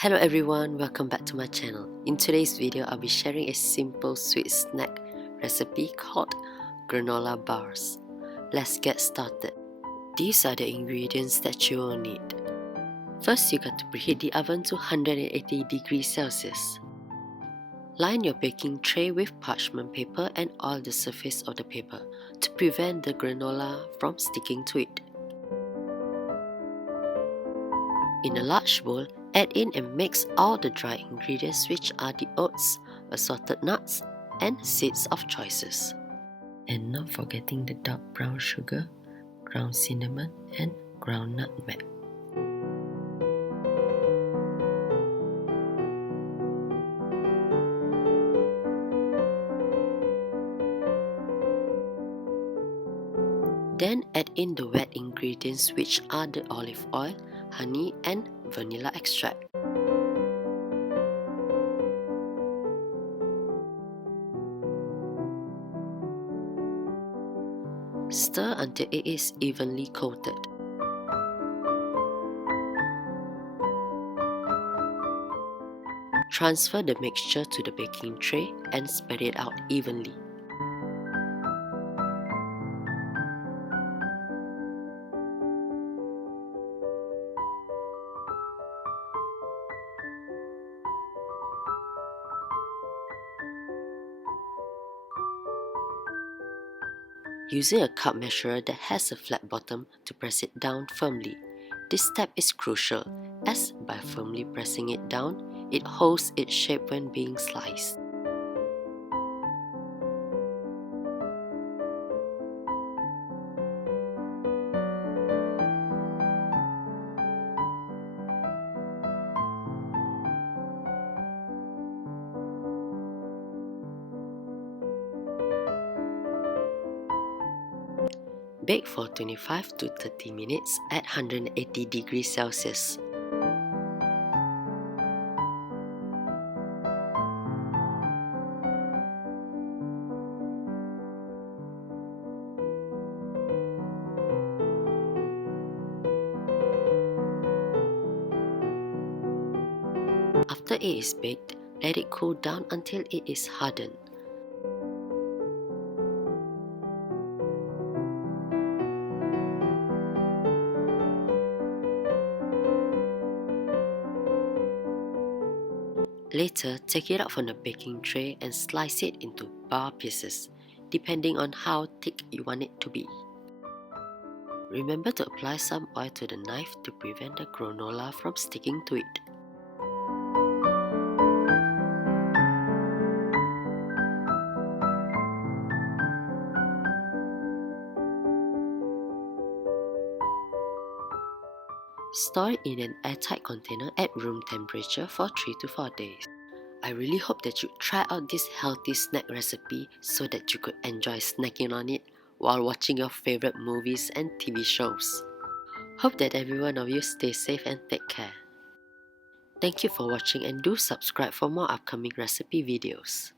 Hello everyone, welcome back to my channel. In today's video, I'll be sharing a simple sweet snack recipe called Granola Bars. Let's get started. These are the ingredients that you will need. First, you got to preheat the oven to 180 degrees Celsius. Line your baking tray with parchment paper and oil the surface of the paper to prevent the granola from sticking to it. In a large bowl, add in and mix all the dry ingredients, which are the oats, assorted nuts, and seeds of choices. And not forgetting the dark brown sugar, ground cinnamon, and ground nutmeg. Then add in the wet ingredients, which are the olive oil, honey, and vanilla extract. Stir until it is evenly coated. Transfer the mixture to the baking tray and spread it out evenly. Using a cup measurer that has a flat bottom to press it down firmly. This step is crucial, as by firmly pressing it down, it holds its shape when being sliced. Bake for 25 to 30 minutes at 180 degrees Celsius. After it is baked, let it cool down until it is hardened. Later, take it out from the baking tray and slice it into bar pieces, depending on how thick you want it to be. Remember to apply some oil to the knife to prevent the granola from sticking to it. Store it in an airtight container at room temperature for 3 to 4 days. I really hope that you try out this healthy snack recipe so that you could enjoy snacking on it while watching your favorite movies and TV shows. Hope that every one of you stay safe and take care. Thank you for watching and do subscribe for more upcoming recipe videos.